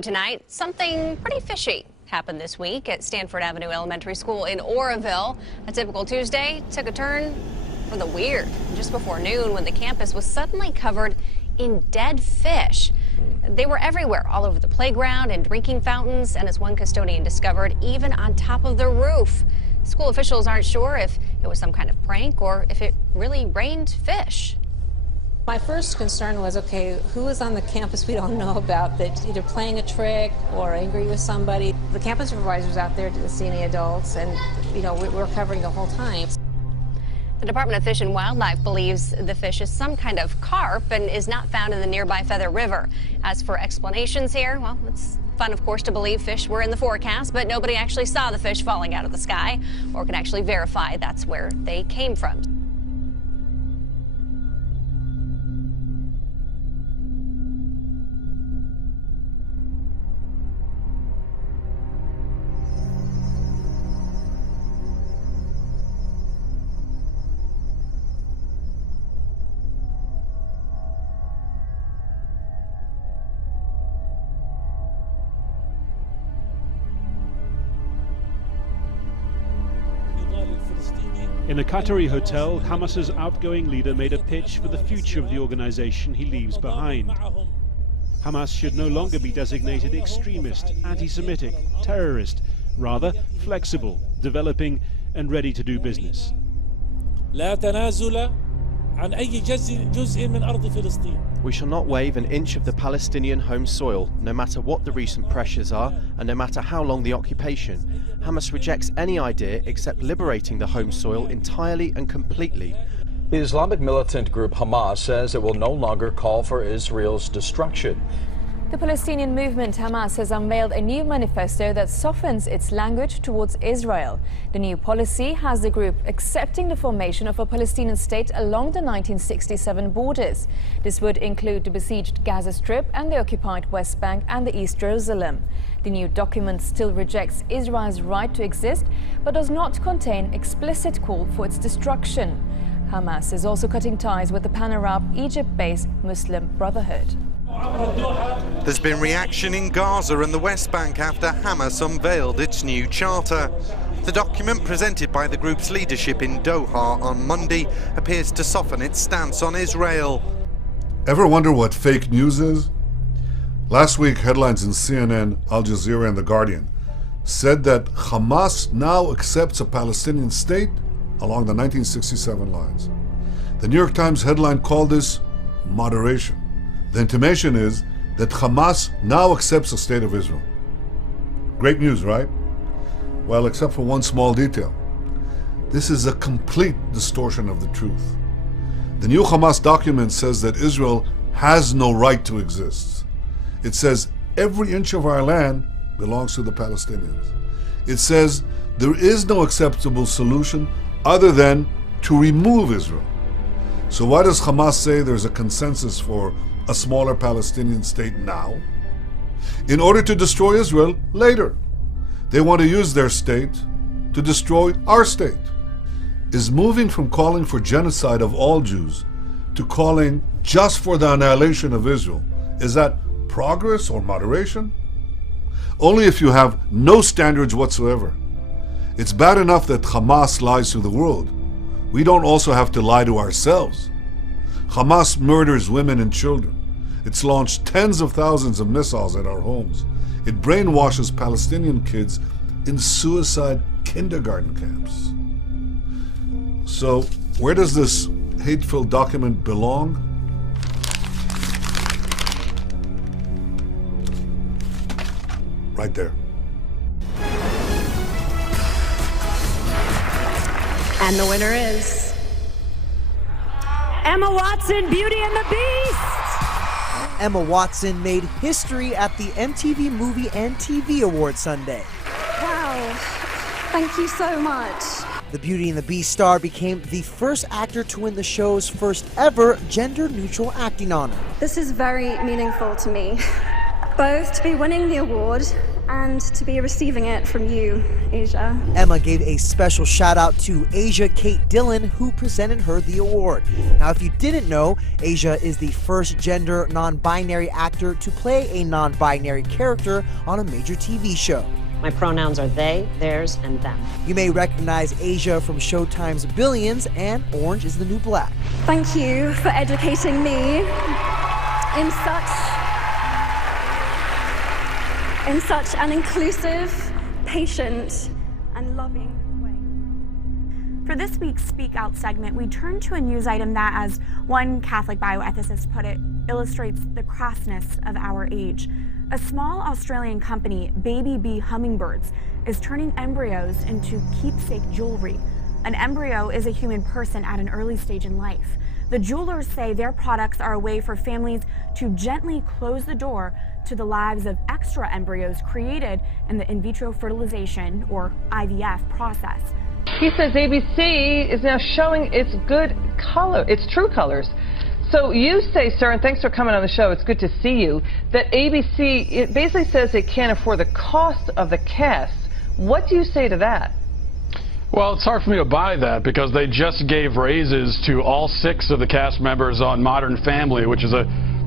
Tonight, something pretty fishy happened this week at Stanford Avenue Elementary School in Oroville. A typical Tuesday took a turn for the weird just before noon when the campus was suddenly covered in dead fish. They were everywhere, all over the playground and drinking fountains, and as one custodian discovered, even on top of the roof. School officials aren't sure if it was some kind of prank or if it really rained fish. My first concern was, okay, who is on the campus we don't know about that's either playing a trick or angry with somebody? The campus supervisor's out there to see any adults, and, we're covering the whole time. The Department of Fish and Wildlife believes the fish is some kind of carp and is not found in the nearby Feather River. As for explanations here, well, it's fun, of course, to believe fish were in the forecast, but nobody actually saw the fish falling out of the sky or can actually verify that's where they came from. In a Qatari hotel, Hamas's outgoing leader made a pitch for the future of the organization he leaves behind. Hamas should no longer be designated extremist, anti-Semitic, terrorist, rather flexible, developing and ready to do business. We shall not waive an inch of the Palestinian home soil, no matter what the recent pressures are and no matter how long the occupation. Hamas rejects any idea except liberating the home soil entirely and completely. The Islamic militant group Hamas says it will no longer call for Israel's destruction. The Palestinian movement Hamas has unveiled a new manifesto that softens its language towards Israel. The new policy has the group accepting the formation of a Palestinian state along the 1967 borders. This would include the besieged Gaza Strip and the occupied West Bank and the East Jerusalem. The new document still rejects Israel's right to exist, but does not contain explicit call for its destruction. Hamas is also cutting ties with the pan-Arab Egypt-based Muslim Brotherhood. There's been reaction in Gaza and the West Bank after Hamas unveiled its new charter. The document presented by the group's leadership in Doha on Monday appears to soften its stance on Israel. Ever wonder what fake news is? Last week, headlines in CNN, Al Jazeera and The Guardian said that Hamas now accepts a Palestinian state along the 1967 lines. The New York Times headline called this moderation. The intimation is that Hamas now accepts a state of Israel. Great news, right? Well, except for one small detail. This is a complete distortion of the truth. The new Hamas document says that Israel has no right to exist. It says every inch of our land belongs to the Palestinians. It says there is no acceptable solution other than to remove Israel. So why does Hamas say there's a consensus for a smaller Palestinian state now? In order to destroy Israel later. They want to use their state to destroy our state. Is moving from calling for genocide of all Jews to calling just for the annihilation of Israel, is that progress or moderation? Only if you have no standards whatsoever. It's bad enough that Hamas lies to the world. We don't also have to lie to ourselves. Hamas murders women and children. It's launched tens of thousands of missiles at our homes. It brainwashes Palestinian kids in suicide kindergarten camps. So, where does this hate-filled document belong? Right there. And the winner is Emma Watson, Beauty and the Beast! Emma Watson made history at the MTV Movie and TV Awards Sunday. Wow, thank you so much. The Beauty and the Beast star became the first actor to win the show's first ever gender-neutral acting honor. This is very meaningful to me, both to be winning the award and to be receiving it from you, Asia. Emma gave a special shout out to Asia Kate Dillon, who presented her the award. Now, if you didn't know, Asia is the first gender non-binary actor to play a non-binary character on a major TV show. My pronouns are they, theirs, and them. You may recognize Asia from Showtime's Billions and Orange is the New Black. Thank you for educating me in such an inclusive, patient, and loving way. For this week's Speak Out segment, we turn to a news item that, as one Catholic bioethicist put it, illustrates the crassness of our age. A small Australian company, Baby Bee Hummingbirds, is turning embryos into keepsake jewelry. An embryo is a human person at an early stage in life. The jewelers say their products are a way for families to gently close the door to the lives of extra embryos created in the in vitro fertilization, or IVF, process. He says ABC is now showing its good color, its true colors. So you say, sir, and thanks for coming on the show, it's good to see you, that ABC, it basically says they can't afford the cost of the cast. What do you say to that? Well, it's hard for me to buy that because they just gave raises to all 6 of the cast members on Modern Family, which is a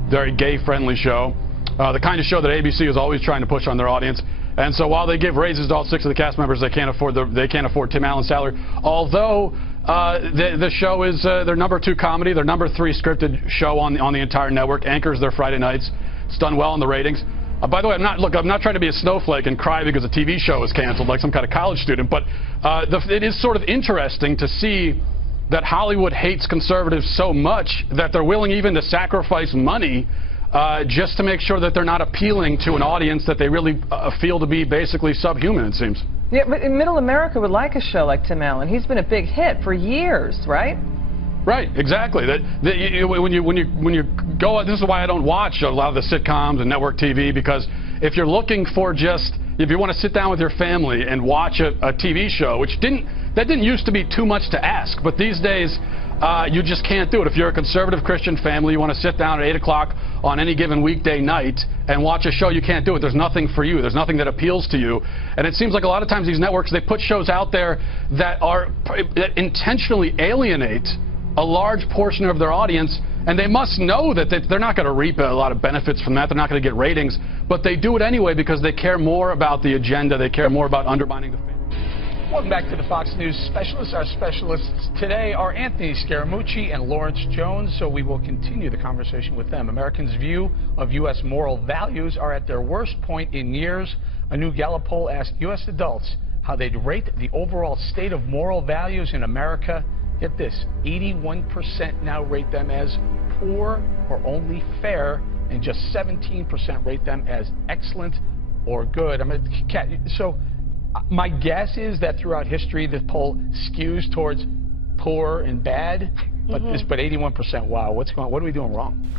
very gay-friendly show, the kind of show that ABC is always trying to push on their audience. And so while they give raises to all 6 of the cast members, they can't afford Tim Allen's salary. Although the show is their #2 comedy, their #3 scripted show on the entire network, anchors their Friday nights. It's done well in the ratings. By the way, I'm not trying to be a snowflake and cry because a TV show is canceled like some kind of college student, but it is sort of interesting to see that Hollywood hates conservatives so much that they're willing even to sacrifice money just to make sure that they're not appealing to an audience that they really feel to be basically subhuman, it seems. Yeah, but middle America would like a show like Tim Allen. He's been a big hit for years, right? Right, exactly. When you go, this is why I don't watch a lot of the sitcoms and network TV, because if you're looking for if you want to sit down with your family and watch a TV show, that didn't used to be too much to ask, but these days you just can't do it. If you're a conservative Christian family, you want to sit down at 8 o'clock on any given weekday night and watch a show, you can't do it. There's nothing for you. There's nothing that appeals to you. And it seems like a lot of times these networks, they put shows out there that intentionally alienate a large portion of their audience, and they must know that they're not going to reap a lot of benefits from that. They're not going to get ratings, but they do it anyway because they care more about the agenda. They care more about undermining the family. Welcome back to the Fox News Specialists. Our specialists today are Anthony Scaramucci and Lawrence Jones, so we will continue the conversation with them. Americans' view of U.S. moral values are at their worst point in years. A new Gallup poll asked U.S. adults how they'd rate the overall state of moral values in America. Get this, 81% now rate them as poor or only fair, and just 17% rate them as excellent or good. So my guess is that throughout history, the poll skews towards poor and bad, but 81%, wow, what's going on? What are we doing wrong?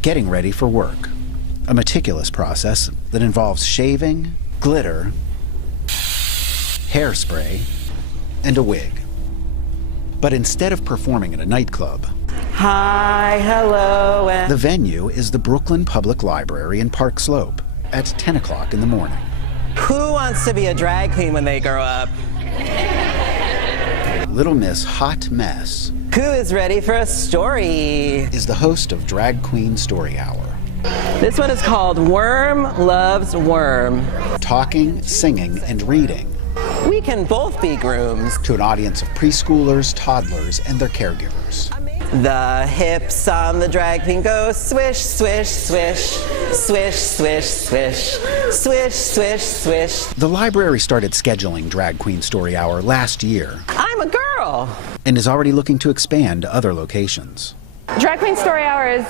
Getting ready for work. A meticulous process that involves shaving, glitter, hairspray, and a wig. But instead of performing at a nightclub, hi, hello, the venue is the Brooklyn Public Library in Park Slope at 10 o'clock in the morning. Who wants to be a drag queen when they grow up? Little Miss Hot Mess, who is ready for a story, is the host of Drag Queen Story Hour. This one is called Worm Loves Worm. Talking, singing, and reading. We can both be grooms. To an audience of preschoolers, toddlers, and their caregivers. The hips on the drag queen go swish, swish, swish, swish, swish, swish, swish, swish, swish. The library started scheduling Drag Queen Story Hour last year. I'm a girl! And is already looking to expand to other locations. Drag Queen Story Hour is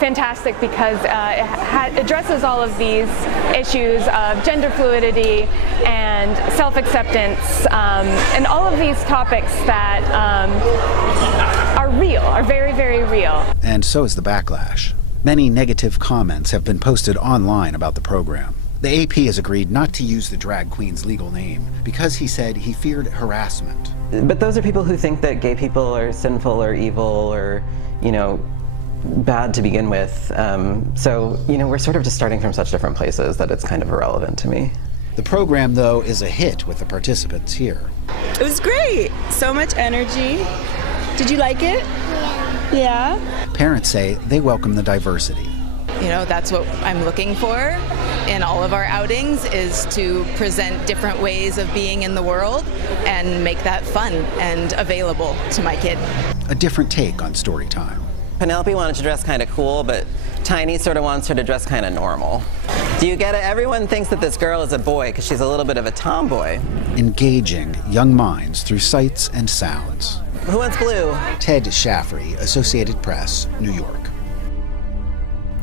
fantastic because it addresses all of these issues of gender fluidity and self-acceptance and all of these topics that are real, are very, very real. And so is the backlash. Many negative comments have been posted online about the program. The AP has agreed not to use the drag queen's legal name because he said he feared harassment. But those are people who think that gay people are sinful or evil or, bad to begin with. So, we're sort of just starting from such different places that it's kind of irrelevant to me. The program, though, is a hit with the participants here. It was great. So much energy. Did you like it? Yeah. Parents say they welcome the diversity. You know, that's what I'm looking for in all of our outings, is to present different ways of being in the world and make that fun and available to my kid. A different take on story time. Penelope wanted to dress kind of cool, but Tiny sort of wants her to dress kind of normal. Do you get it? Everyone thinks that this girl is a boy because she's a little bit of a tomboy. Engaging young minds through sights and sounds. Who wants blue? Ted Shaffrey, Associated Press, New York.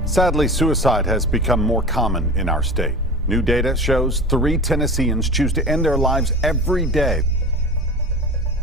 Sadly, suicide has become more common in our state. New data shows 3 Tennesseans choose to end their lives every day.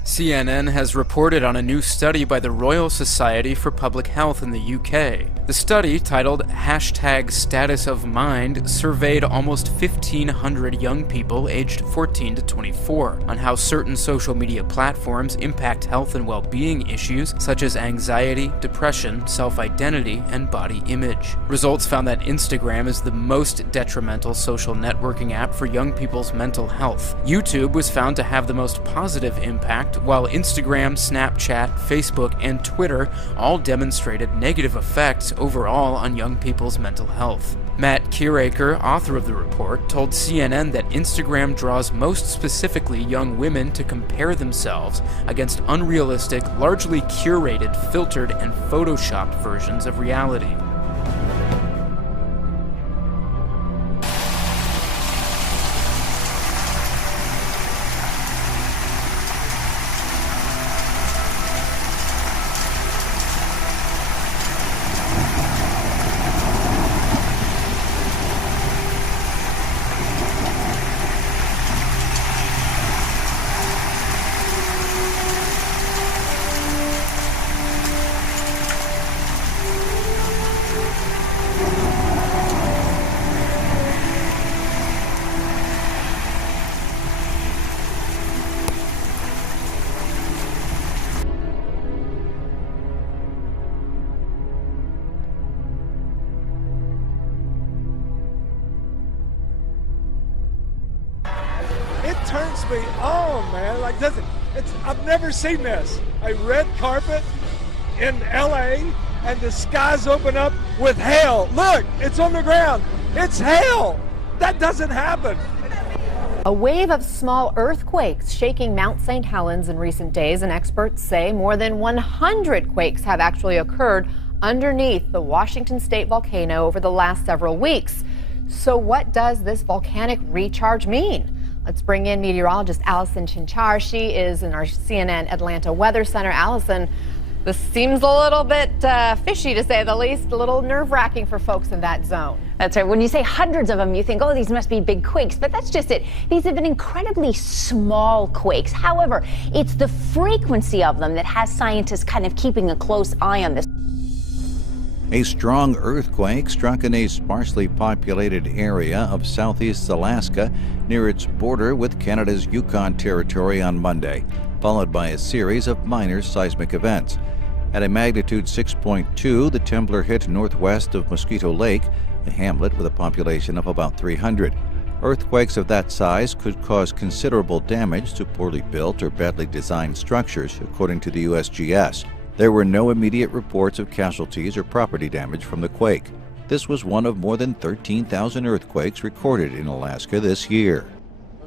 CNN has reported on a new study by the Royal Society for Public Health in the UK. The study, titled #Status of Mind, surveyed almost 1,500 young people aged 14 to 24 on how certain social media platforms impact health and well-being issues such as anxiety, depression, self-identity, and body image. Results found that Instagram is the most detrimental social networking app for young people's mental health. YouTube was found to have the most positive impact, while Instagram, Snapchat, Facebook, and Twitter all demonstrated negative effects overall on young people's mental health. Matt Kiraker, author of the report, told CNN that Instagram draws most specifically young women to compare themselves against unrealistic, largely curated, filtered, and photoshopped versions of reality. Turns me on, man. Like, I've never seen this. A red carpet in LA and the skies open up with hail. Look, it's on the ground. It's hail. That doesn't happen. A wave of small earthquakes shaking Mount St. Helens in recent days, and experts say more than 100 quakes have actually occurred underneath the Washington State volcano over the last several weeks. So what does this volcanic recharge mean? Let's bring in meteorologist Allison Chinchar. She is in our CNN Atlanta Weather Center. Allison, this seems a little bit fishy, to say the least, a little nerve-wracking for folks in that zone. That's right. When you say hundreds of them, you think, oh, these must be big quakes, but that's just it. These have been incredibly small quakes. However, it's the frequency of them that has scientists kind of keeping a close eye on this. A strong earthquake struck in a sparsely populated area of southeast Alaska near its border with Canada's Yukon Territory on Monday, followed by a series of minor seismic events. At a magnitude 6.2, the trembler hit northwest of Mosquito Lake, a hamlet with a population of about 300. Earthquakes of that size could cause considerable damage to poorly built or badly designed structures, according to the USGS. There were no immediate reports of casualties or property damage from the quake. This was one of more than 13,000 earthquakes recorded in Alaska this year.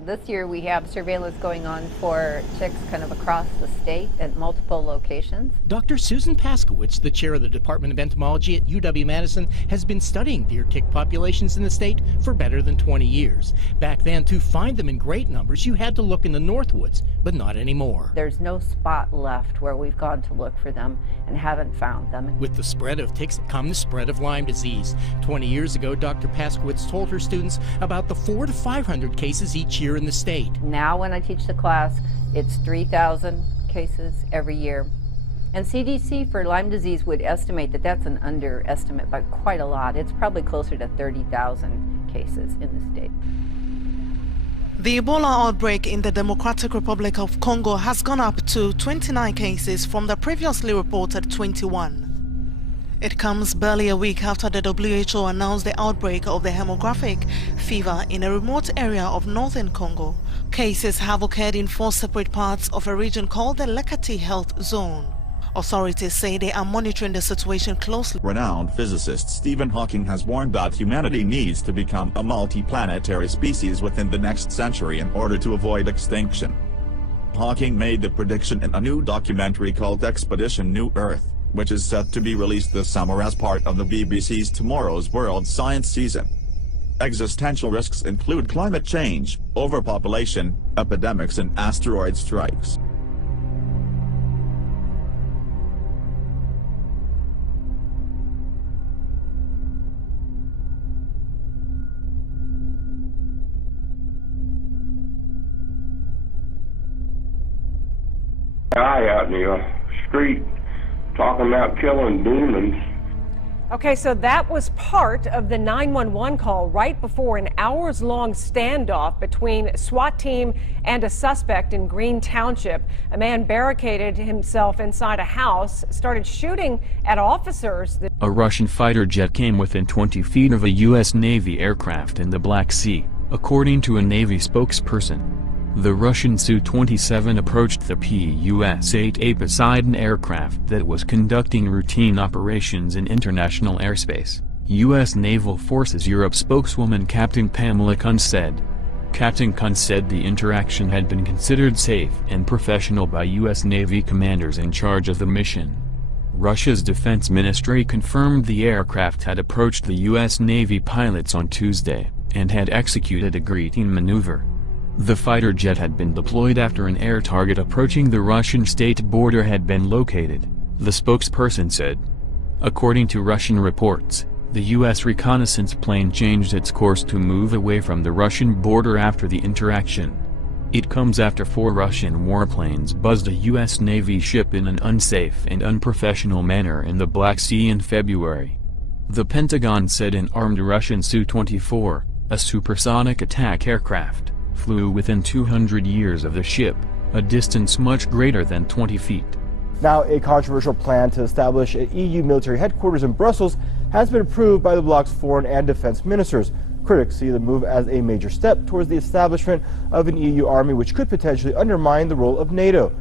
This year we have surveillance going on for chicks kind of across the state at multiple locations. Dr. Susan Paskowitz, the chair of the Department of Entomology at UW-Madison, has been studying deer tick populations in the state for better than 20 years. Back then, to find them in great numbers, you had to look in the Northwoods, but not anymore. There's no spot left where we've gone to look for them and haven't found them. With the spread of ticks come the spread of Lyme disease. 20 years ago, Dr. Paskowitz told her students about the 400 to 500 cases each year in the state. Now when I teach the class, it's 3,000 cases every year. And CDC for Lyme disease would estimate that that's an underestimate by quite a lot. It's probably closer to 30,000 cases in the state. The Ebola outbreak in the Democratic Republic of Congo has gone up to 29 cases from the previously reported 21. It comes barely a week after the WHO announced the outbreak of the hemorrhagic fever in a remote area of northern Congo. Cases have occurred in 4 separate parts of a region called the Lekati Health Zone. Authorities say they are monitoring the situation closely. Renowned physicist Stephen Hawking has warned that humanity needs to become a multi-planetary species within the next century in order to avoid extinction. Hawking made the prediction in a new documentary called Expedition New Earth, which is set to be released this summer as part of the BBC's Tomorrow's World Science season. Existential risks include climate change, overpopulation, epidemics and asteroid strikes. Guy out in the street talking about killing demons. Okay, so that was part of the 911 call right before an hours-long standoff between a SWAT team and a suspect in Green Township. A man barricaded himself inside a house, started shooting at officers. A Russian fighter jet came within 20 feet of a U.S. Navy aircraft in the Black Sea, according to a Navy spokesperson. The Russian Su-27 approached the PUS-8A Poseidon aircraft that was conducting routine operations in international airspace, U.S. Naval Forces Europe spokeswoman Captain Pamela Kuhn said. Captain Kuhn said the interaction had been considered safe and professional by U.S. Navy commanders in charge of the mission. Russia's defense ministry confirmed the aircraft had approached the U.S. Navy pilots on Tuesday, and had executed a greeting maneuver. The fighter jet had been deployed after an air target approaching the Russian state border had been located, the spokesperson said. According to Russian reports, the U.S. reconnaissance plane changed its course to move away from the Russian border after the interaction. It comes after 4 Russian warplanes buzzed a U.S. Navy ship in an unsafe and unprofessional manner in the Black Sea in February. The Pentagon said an armed Russian Su-24, a supersonic attack aircraft, flew within 200 years of the ship, a distance much greater than 20 feet. Now, a controversial plan to establish an EU military headquarters in Brussels has been approved by the bloc's foreign and defense ministers. Critics see the move as a major step towards the establishment of an EU army, which could potentially undermine the role of NATO.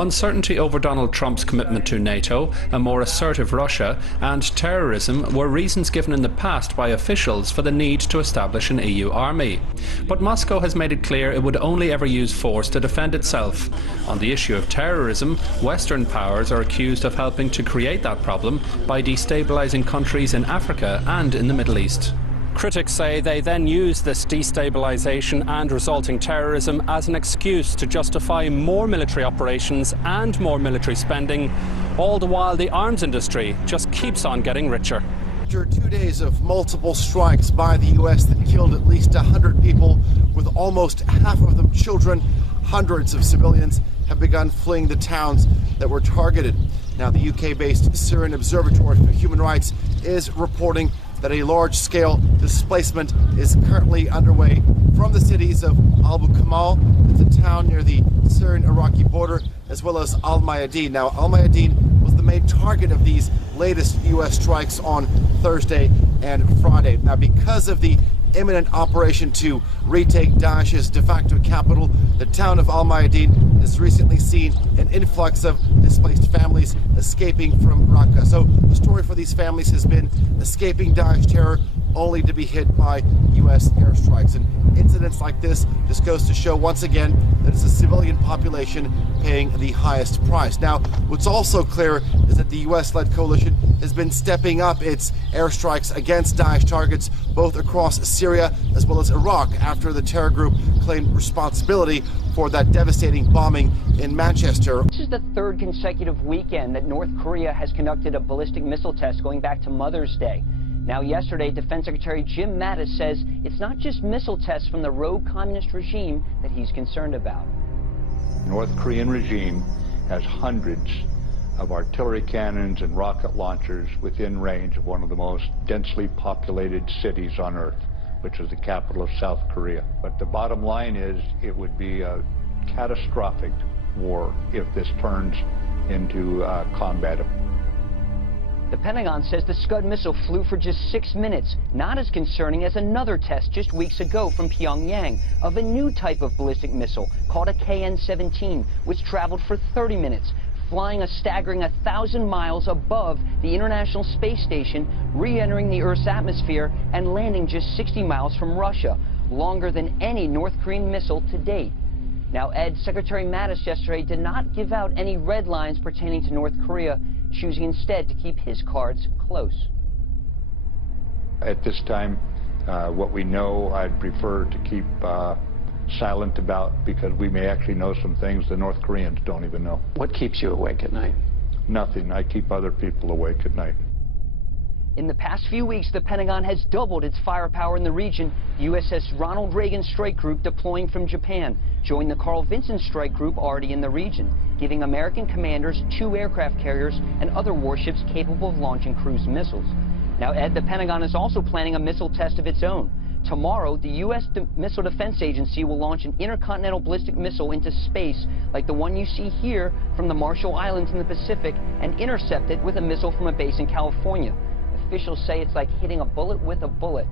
Uncertainty over Donald Trump's commitment to NATO, a more assertive Russia, and terrorism were reasons given in the past by officials for the need to establish an EU army. But Moscow has made it clear it would only ever use force to defend itself. On the issue of terrorism, Western powers are accused of helping to create that problem by destabilizing countries in Africa and in the Middle East. Critics say they then use this destabilization and resulting terrorism as an excuse to justify more military operations and more military spending, all the while the arms industry just keeps on getting richer. After 2 days of multiple strikes by the U.S. that killed at least 100 people, with almost half of them children, hundreds of civilians have begun fleeing the towns that were targeted. Now, the UK-based Syrian Observatory for Human Rights is reporting that a large-scale displacement is currently underway from the cities of Al-Bukamal, it's a town near the Syrian-Iraqi border, as well as Al-Mayadeen. Now, Al-Mayadeen was the main target of these latest U.S. strikes on Thursday and Friday. Now, because of the imminent operation to retake Daesh's de facto capital, the town of Al-Mayadeen has recently seen an influx of displaced families escaping from Raqqa. So the story for these families has been escaping Daesh terror only to be hit by U.S. airstrikes. And incidents like this just goes to show once again that it's the civilian population paying the highest price. Now, what's also clear is that the U.S.-led coalition has been stepping up its airstrikes against Daesh targets both across Syria as well as Iraq after the terror group claimed responsibility for that devastating bombing in Manchester. This is the 3rd consecutive weekend that North Korea has conducted a ballistic missile test going back to Mother's Day. Now, yesterday, Defense Secretary Jim Mattis says it's not just missile tests from the rogue communist regime that he's concerned about. The North Korean regime has hundreds of artillery cannons and rocket launchers within range of one of the most densely populated cities on Earth, which is the capital of South Korea. But the bottom line is it would be a catastrophic war if this turns into combat. The Pentagon says the Scud missile flew for just 6 minutes, not as concerning as another test just weeks ago from Pyongyang of a new type of ballistic missile called a KN-17, which traveled for 30 minutes, flying a staggering 1,000 miles above the International Space Station, re-entering the Earth's atmosphere and landing just 60 miles from Russia, longer than any North Korean missile to date. Now, Ed, Secretary Mattis yesterday did not give out any red lines pertaining to North Korea, choosing instead to keep his cards close. At this time, what we know, I'd prefer to keep silent about, because we may actually know some things the North Koreans don't even know. What keeps you awake at night? Nothing. I keep other people awake at night. In the past few weeks, the Pentagon has doubled its firepower in the region. USS Ronald Reagan Strike Group deploying from Japan joined the Carl Vinson Strike Group already in the region, giving American commanders 2 aircraft carriers and other warships capable of launching cruise missiles. Now, Ed, the Pentagon is also planning a missile test of its own. Tomorrow, the U.S. Missile Defense Agency will launch an intercontinental ballistic missile into space like the one you see here from the Marshall Islands in the Pacific and intercept it with a missile from a base in California. Officials say it's like hitting a bullet with a bullet.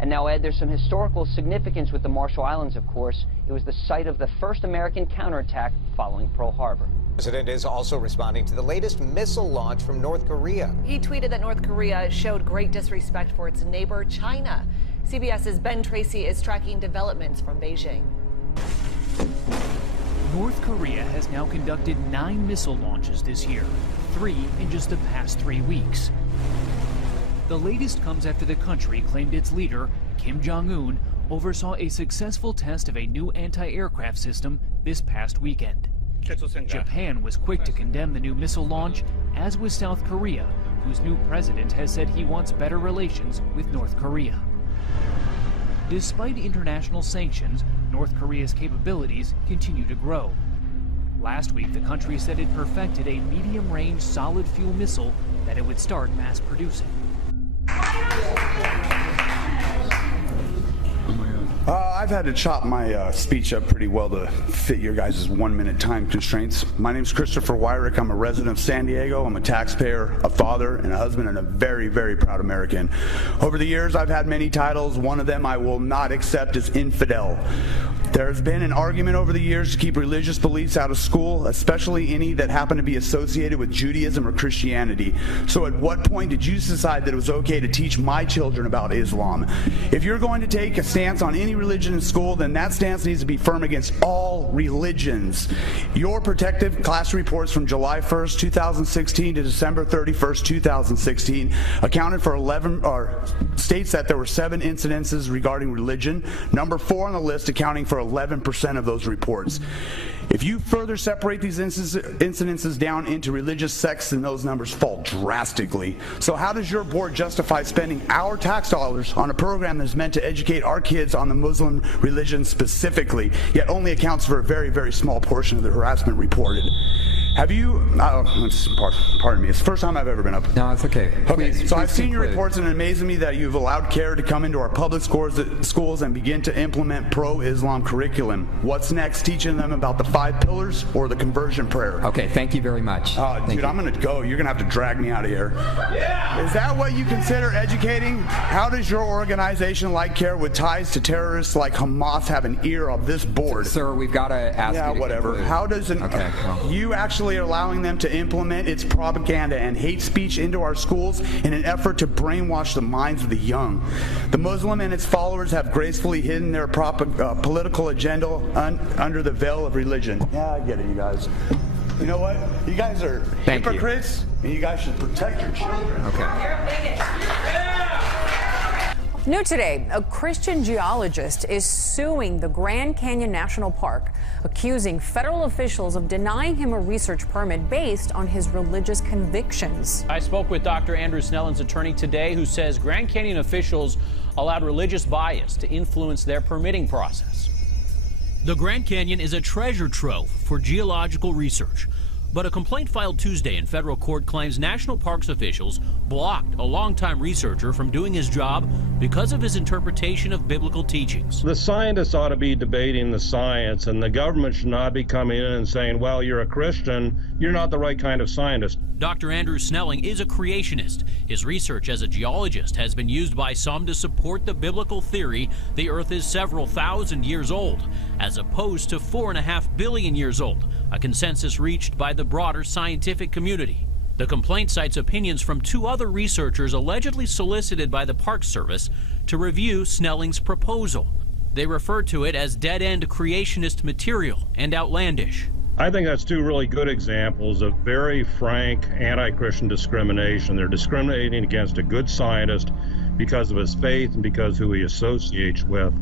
And now, Ed, there's some historical significance with the Marshall Islands, of course. It was the site of the first American counterattack following Pearl Harbor. The president is also responding to the latest missile launch from North Korea. He tweeted that North Korea showed great disrespect for its neighbor, China. CBS's Ben Tracy is tracking developments from Beijing. North Korea has now conducted 9 missile launches this year, 3 in just the past 3 weeks. The latest comes after the country claimed its leader, Kim Jong-un, oversaw a successful test of a new anti-aircraft system this past weekend. Japan was quick to condemn the new missile launch, as was South Korea, whose new president has said he wants better relations with North Korea. Despite international sanctions, North Korea's capabilities continue to grow. Last week, the country said it perfected a medium-range solid-fuel missile that it would start mass producing. I've had to chop my speech up pretty well to fit your guys' 1-minute time constraints. My name's Christopher Wyrick. I'm a resident of San Diego. I'm a taxpayer, a father, and a husband, and a very, very proud American. Over the years, I've had many titles. One of them I will not accept is infidel. There has been an argument over the years to keep religious beliefs out of school, especially any that happen to be associated with Judaism or Christianity. So at what point did you decide that it was okay to teach my children about Islam? If you're going to take a stance on any religion in school, then that stance needs to be firm against all religions. Your protective class reports from July 1st, 2016 to December 31st, 2016 accounted for states that there were 7 incidences regarding religion, number 4 on the list accounting for 11% of those reports. If you further separate these incidences down into religious sects, then those numbers fall drastically. So how does your board justify spending our tax dollars on a program that's meant to educate our kids on the Muslim religion specifically, yet only accounts for a very, very small portion of the harassment reported? Have you, pardon me, it's the first time I've ever been up. No, it's okay. Okay, so I've seen your reports, and it amazes me that you've allowed CARE to come into our public schools and begin to implement pro-Islam curriculum. What's next, teaching them about the 5 pillars or the conversion prayer? Okay, thank you very much. Dude, I'm going to go. You're going to have to drag me out of here. Yeah. Is that what you consider educating? How does your organization like CARE with ties to terrorists like Hamas have an ear of this board? Sir, we've got to ask you to whatever. conclude. How does you actually allowing them to implement its propaganda and hate speech into our schools in an effort to brainwash the minds of the young? The Muslim and its followers have gracefully hidden their political agenda under the veil of religion. Yeah, I get it, you guys. You know what? You guys are hypocrites, and you guys should protect your children. Okay. New today, a Christian geologist is suing the Grand Canyon National Park, accusing federal officials of denying him a research permit based on his religious convictions. I spoke with Dr. Andrew Snellen's attorney today, who says Grand Canyon officials allowed religious bias to influence their permitting process. The Grand Canyon is a treasure trove for geological research. But a complaint filed Tuesday in federal court claims national parks officials blocked a longtime researcher from doing his job because of his interpretation of biblical teachings. The scientists ought to be debating the science, and the government should not be coming in and saying, well, you're a Christian, you're not the right kind of scientist. Dr. Andrew Snelling is a creationist. His research as a geologist has been used by some to support the biblical theory the Earth is several thousand years old, as opposed to 4.5 billion years old, a consensus reached by the broader scientific community. The complaint cites opinions from 2 other researchers allegedly solicited by the Park Service to review Snelling's proposal. They refer to it as dead-end creationist material and outlandish. I think that's 2 really good examples of very frank anti-Christian discrimination. They're discriminating against a good scientist because of his faith and because who he associates with.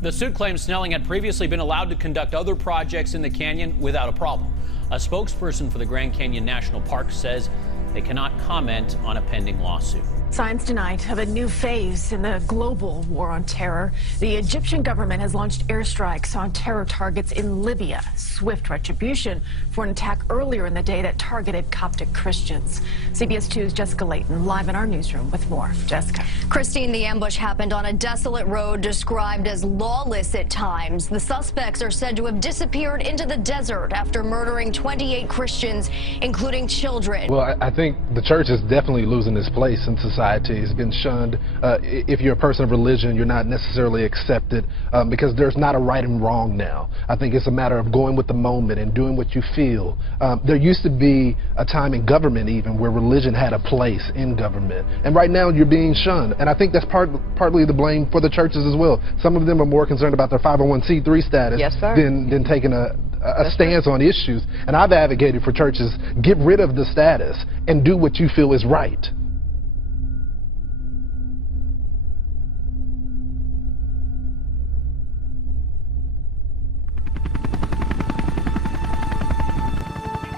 The suit claims Snelling had previously been allowed to conduct other projects in the canyon without a problem. A spokesperson for the Grand Canyon National Park says they cannot comment on a pending lawsuit. Signs tonight of a new phase in the global war on terror. The Egyptian government has launched airstrikes on terror targets in Libya. Swift retribution for an attack earlier in the day that targeted Coptic Christians. CBS 2's Jessica Layton live in our newsroom with more. Jessica. Christine, the ambush happened on a desolate road described as lawless at times. The suspects are said to have disappeared into the desert after murdering 28 Christians, including children. Well, I think the church is definitely losing its place in society. It's been shunned. If you're a person of religion, you're not necessarily accepted because there's not a right and wrong now. I think it's a matter of going with the moment and doing what you feel. There used to be a time in government even where religion had a place in government. And right now you're being shunned. And I think that's partly the blame for the churches as well. Some of them are more concerned about their 501c3 status than taking a stance on issues. And I've advocated for churches, get rid of the status and do what you feel is right.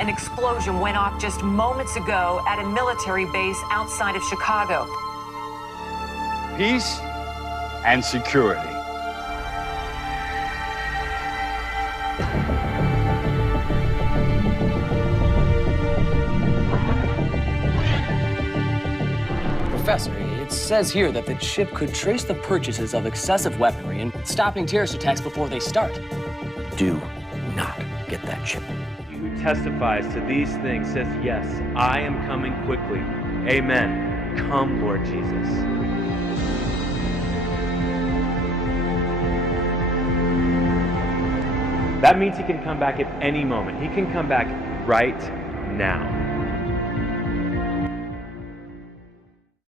An explosion went off just moments ago at a military base outside of Chicago. Peace and security. Professor, it says here that the chip could trace the purchases of excessive weaponry and stopping terrorist attacks before they start. Do not get that chip. Who testifies to these things says, yes, I am coming quickly. Amen. Come, Lord Jesus. That means he can come back at any moment. He can come back right now.